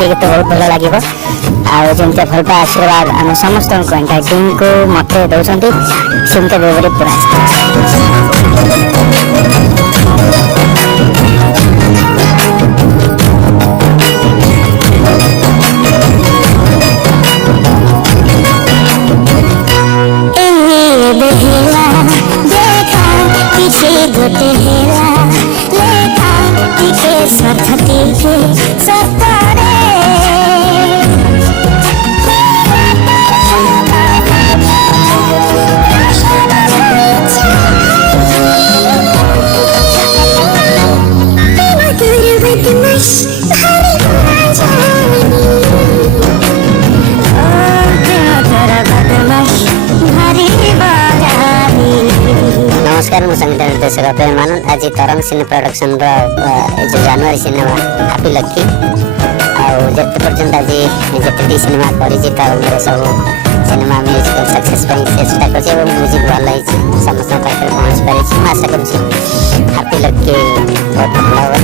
गीत बहुत भल लगे आमती भलपा आशीर्वाद आम समस्त टीम को मत दौरान सुनते पूरा गोटे हेला लेखा टिके साथ टिके सतारे नमस्कार मु संगीत निर्देशक प्रेम आनंद आज तरंग सिने प्रोडक्शन जो जनवरी सिनेमा हापी लकी आते पर्यटन आज जिते सिनेमा कर सब सिनेमा म्यूजिकल सक्सेस चेष्टा कर म्यूजिक भल समस्त पाखे पहुँच पारे आशा कर हापी लकी बहुत भल